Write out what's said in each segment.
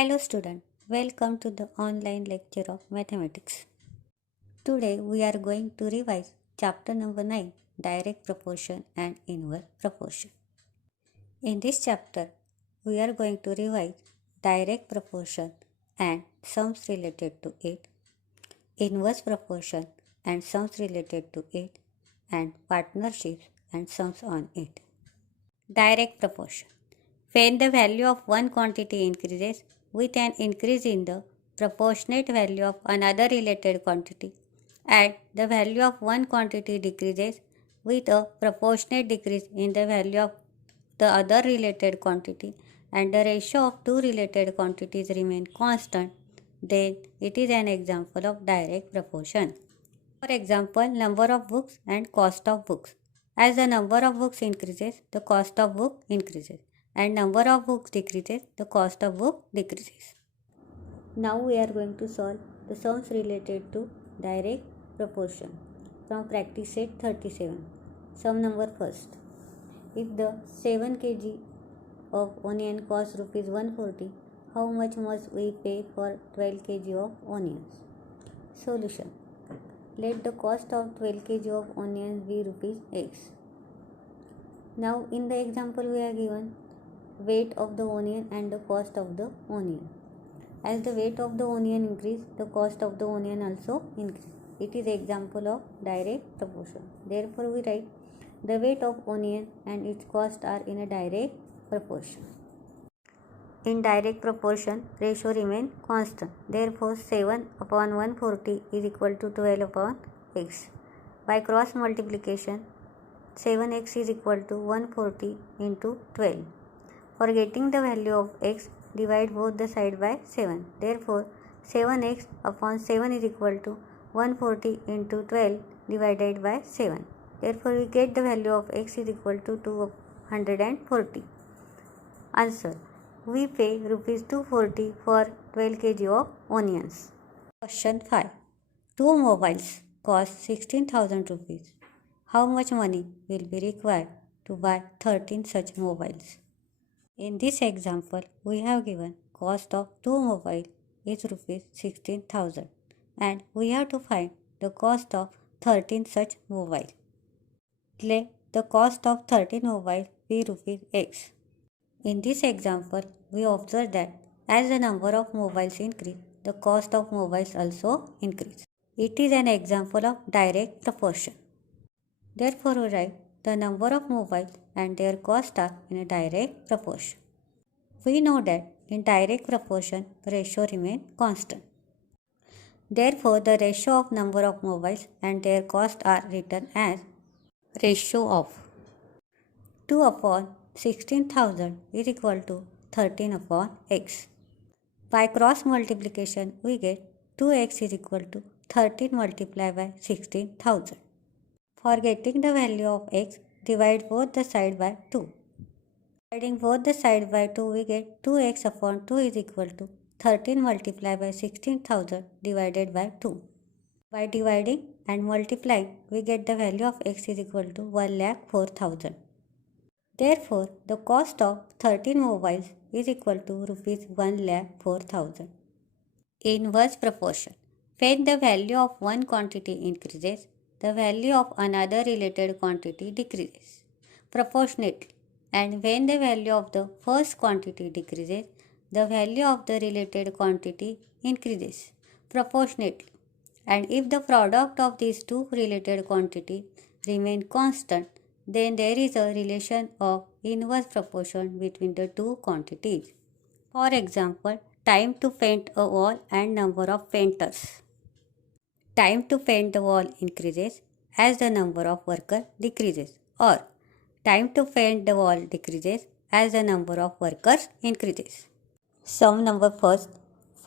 Hello student, welcome to the online lecture of mathematics. Today we are going to revise chapter number 9, direct proportion and inverse proportion. In this chapter we are going to revise direct proportion and sums related to it, inverse proportion and sums related to it, and partnerships and sums on it. Direct proportion. When the value of one quantity increases with an increase in the proportionate value of another related quantity, and the value of one quantity decreases with a proportionate decrease in the value of the other related quantity, and the ratio of two related quantities remain constant, then it is an example of direct proportion. For example, number of books and cost of books. As the number of books increases, the cost of book increases, and number of books decreases, the cost of book decreases. Now we are going to solve the sums related to direct proportion from practice set 37. Sum number first. If the 7 kg of onion costs rupees 140, how much must we pay for 12 kg of onions? Solution. Let the cost of 12 kg of onions be rupees X. Now in the example we are given weight of the onion and the cost of the onion. As the weight of the onion increase, the cost of the onion also increase. It is example of direct proportion. Therefore we write the weight of onion and its cost are in a direct proportion. In direct proportion, ratio remain constant. Therefore, 7 upon 140 is equal to 12 upon x. By cross multiplication, 7x is equal to 140 into 12. For getting the value of x, divide both the side by 7. Therefore, 7x upon 7 is equal to 140 into 12 divided by 7. Therefore, we get the value of x is equal to 240. Answer. We pay rupees 240 for 12 kg of onions. Question 5. Two mobiles cost 16,000 rupees. How much money will be required to buy 13 such mobiles? In this example, we have given cost of two mobiles is rupees 16,000 and we have to find the cost of 13 such mobiles. Let the cost of 13 mobiles be rupees X. In this example, we observe that as the number of mobiles increase, the cost of mobiles also increase. It is an example of direct proportion. Therefore, we write the number of mobiles and their cost are in a direct proportion. We know that in direct proportion, ratio remains constant. Therefore, the ratio of number of mobiles and their cost are written as ratio of 2 upon 16,000 is equal to 13 upon x. By cross multiplication, we get 2x is equal to 13 multiplied by 16,000. For getting the value of x, divide both the side by 2. Dividing both the side by 2, we get 2x upon 2 is equal to 13 multiplied by 16,000 divided by 2. By dividing and multiplying, we get the value of x is equal to 1,04,000. Therefore, the cost of 13 mobiles is equal to rupees 1,04,000. Inverse proportion. When the value of one quantity increases, the value of another related quantity decreases proportionately, and when the value of the first quantity decreases, the value of the related quantity increases proportionately, and if the product of these two related quantities remain constant, then there is a relation of inverse proportion between the two quantities. For example, time to paint a wall and number of painters. Time to paint the wall increases as the number of workers decreases, or time to paint the wall decreases as the number of workers increases. Sum number first.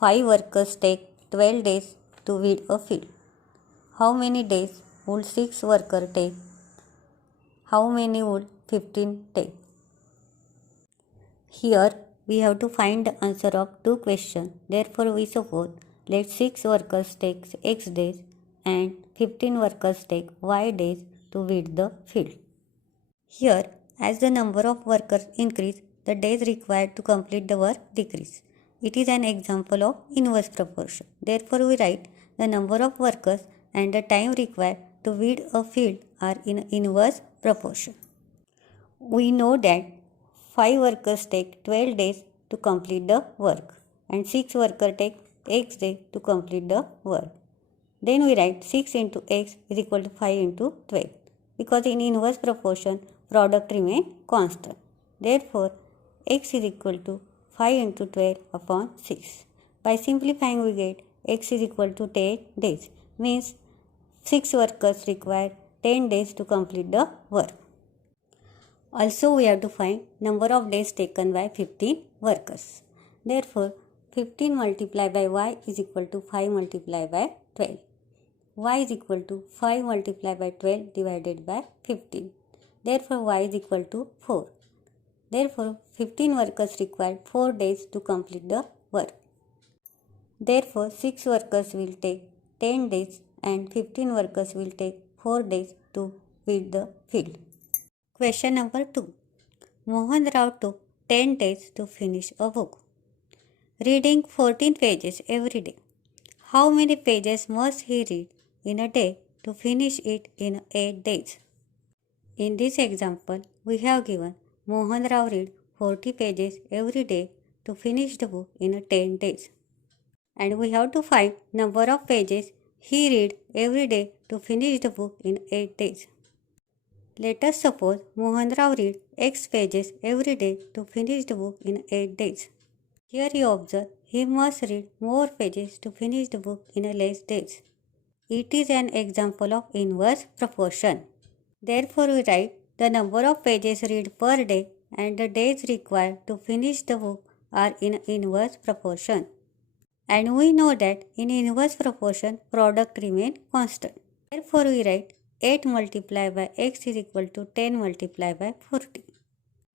5 workers take 12 days to weed a field. How many days would 6 workers take? How many would 15 take? Here we have to find the answer of two questions. Therefore, we suppose let 6 workers take X days and 15 workers take Y days to weed the field. Here, as the number of workers increase, the days required to complete the work decrease. It is an example of inverse proportion. Therefore, we write the number of workers and the time required to weed a field are in inverse proportion. We know that 5 workers take 12 days to complete the work and 6 workers take x days to complete the work. Then we write 6 into x is equal to 5 into 12 because in inverse proportion product remains constant. Therefore, x is equal to 5 into 12 upon 6. By simplifying we get x is equal to 10 days, means 6 workers require 10 days to complete the work. Also we have to find number of days taken by 15 workers. Therefore, 15 multiplied by y is equal to 5 multiplied by 12. Y is equal to 5 multiplied by 12 divided by 15. Therefore, y is equal to 4. Therefore, 15 workers require 4 days to complete the work. Therefore, 6 workers will take 10 days and 15 workers will take 4 days to weed the field. Question number 2. Mohan Rao took 10 days to finish a book, reading 14 pages every day. How many pages must he read in a day to finish it in 8 days? In this example, we have given Mohan Rao read 40 pages every day to finish the book in 10 days. And we have to find number of pages he read every day to finish the book in 8 days. Let us suppose Mohan Rao read x pages every day to finish the book in 8 days. Here you observe he must read more pages to finish the book in less days. It is an example of inverse proportion. Therefore, we write the number of pages read per day and the days required to finish the book are in inverse proportion. And we know that in inverse proportion product remains constant. Therefore, we write 8 multiplied by x is equal to 10 multiplied by 40.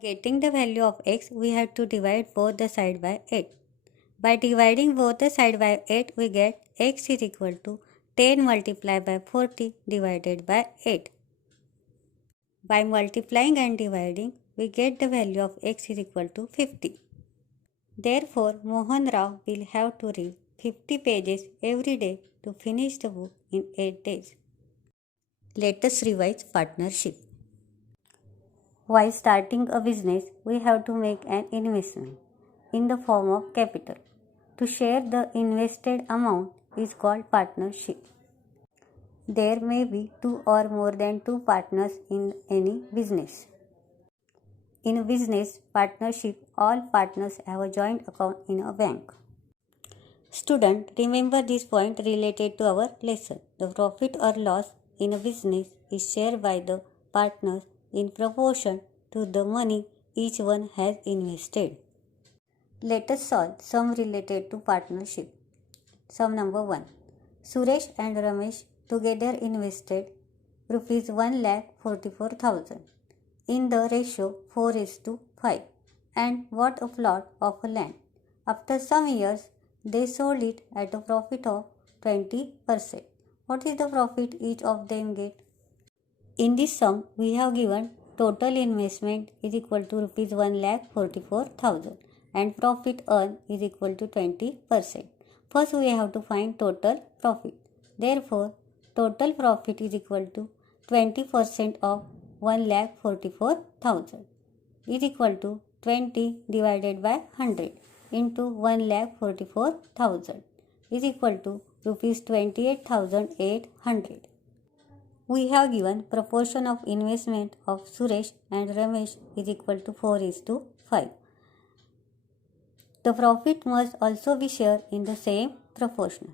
Getting the value of x, we have to divide both the side by 8. By dividing both the side by 8, we get x is equal to 10 multiplied by 40 divided by 8. By multiplying and dividing, we get the value of x is equal to 50. Therefore, Mohan Rao will have to read 50 pages every day to finish the book in 8 days. Let us revise partnership. While starting a business, we have to make an investment in the form of capital. To share the invested amount is called partnership. There may be 2 or more than 2 partners in any business. In a business partnership, all partners have a joint account in a bank. Student, remember this point related to our lesson. The profit or loss in a business is shared by the partners in proportion to the money each one has invested. Let us solve sum related to partnership. Sum number 1. Suresh and Ramesh together invested rupees 1,44,000 in the ratio 4:5 and bought a plot of land. After some years, they sold it at a profit of 20%. What is the profit each of them get? In this sum, we have given total investment is equal to rupees 1,44,000 and profit earned is equal to 20%. First, we have to find total profit. Therefore, total profit is equal to 20% of 1,44,000 is equal to 20 divided by 100 into 1,44,000 is equal to rupees 28,800. We have given proportion of investment of Suresh and Ramesh is equal to 4:5. The profit must also be shared in the same proportion.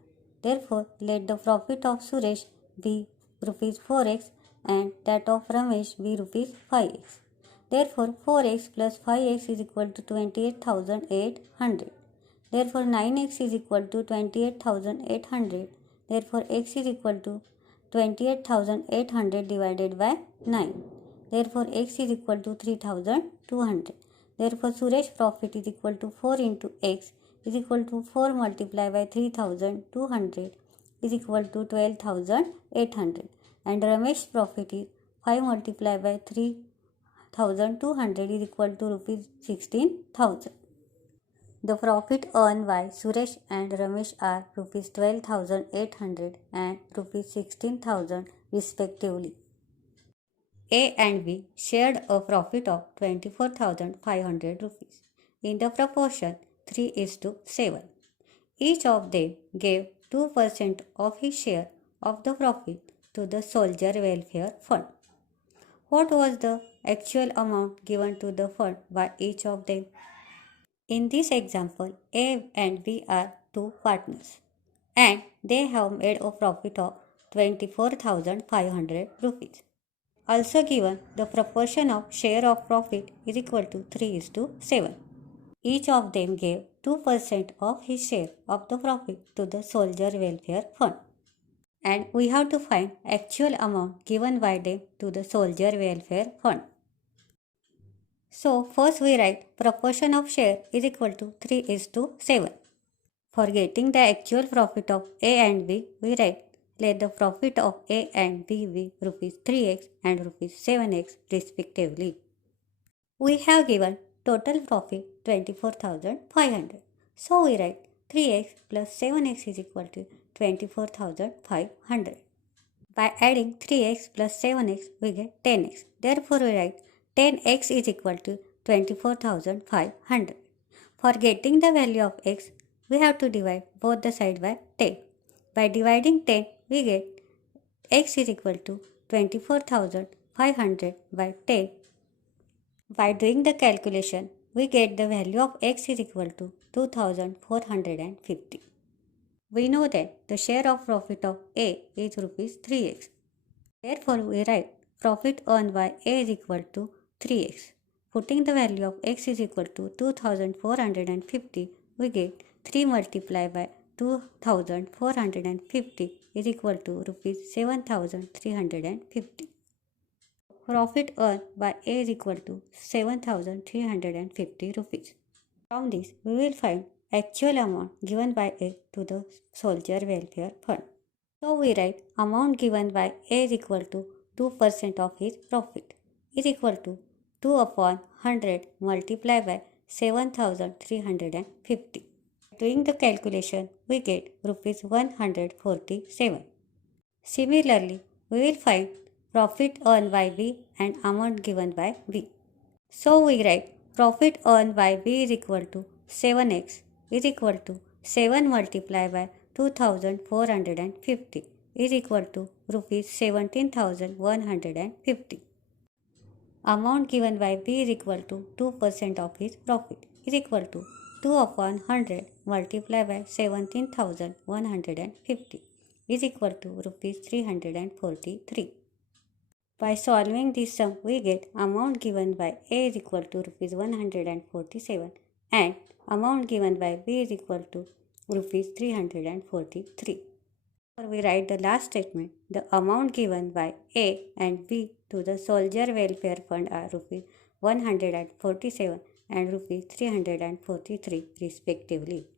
Therefore, let the profit of Suresh be rupees 4x and that of Ramesh be rupees 5x. Therefore, 4x plus 5x is equal to 28,800. Therefore, 9x is equal to 28,800. Therefore, x is equal to 28,800 divided by 9. Therefore, x is equal to 3,200. Therefore, Suresh profit is equal to 4 into x is equal to 4 multiplied by 3,200 is equal to 12,800. And Ramesh profit is 5 multiplied by 3,200 is equal to rupees 16,000. The profit earned by Suresh and Ramesh are rupees 12,800 and rupees 16,000 respectively. A and B shared a profit of 24,500 rupees in the proportion 3:7. Each of them gave 2% of his share of the profit to the Soldier Welfare Fund. What was the actual amount given to the fund by each of them? In this example, A and B are two partners and they have made a profit of 24,500 rupees. Also given the proportion of share of profit is equal to 3:7. Each of them gave 2% of his share of the profit to the Soldier Welfare Fund. And we have to find actual amount given by them to the Soldier Welfare Fund. So first we write proportion of share is equal to 3:7. For getting the actual profit of A and B, we write let the profit of A and B be rupees 3x and rupees 7x respectively. We have given total profit 24,500. So we write 3x plus 7x is equal to 24,500. By adding 3x plus 7x, we get 10x. Therefore, we write 10x is equal to 24,500. For getting the value of x, we have to divide both the sides by 10. By dividing 10, we get x is equal to 24,500 by 10. By doing the calculation, we get the value of x is equal to 2,450. We know that the share of profit of A is rupees 3x. Therefore, we write profit earned by A is equal to 3x. Putting the value of x is equal to 2,450, we get 3 multiplied by 2,450 is equal to rupees 7,350. Profit earned by A is equal to 7,350 rupees. From this, we will find actual amount given by A to the Soldier Welfare Fund. So we write amount given by A is equal to 2% of his profit is equal to 2 upon 100 multiplied by 7,350. Doing the calculation, we get rupees 147. Similarly, we will find profit earned by B and amount given by B. So we write profit earned by B is equal to 7x is equal to 7 multiplied by 2,450 is equal to rupees 17,150. Amount given by B is equal to 2% of his profit is equal to 2 upon 100 multiplied by 17,150 is equal to rupees 343. By solving this sum, we get amount given by A is equal to rupees 147 and amount given by B is equal to rupees 343. We write the last statement. The amount given by A and B to the Soldier Welfare Fund are rupees 147 and rupees 343 respectively.